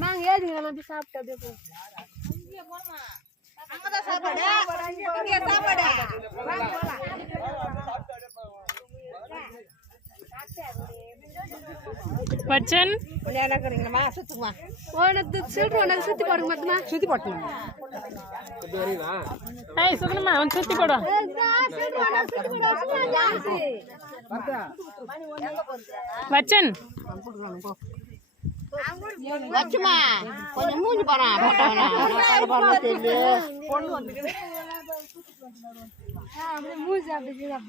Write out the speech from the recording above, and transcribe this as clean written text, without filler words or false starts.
நாங்க ஏதுங்க நம்ம சாப்பிட்டு அப்படியே போ. அங்கதான் சாப்பாடு, இங்க சாப்பாடு. வச்சன் விளையாடுறீங்களா? சுத்துமா சுத்தி போடுங்க மொத்தமா சுத்தி போட்டுங்க. ஏய் சுகனமா அவன் சுத்தி போடு. வச்சன் வச்சுமா கொஞ்சம் மூஞ்சி போறான் மூஞ்சி அப்படி தெரியும்.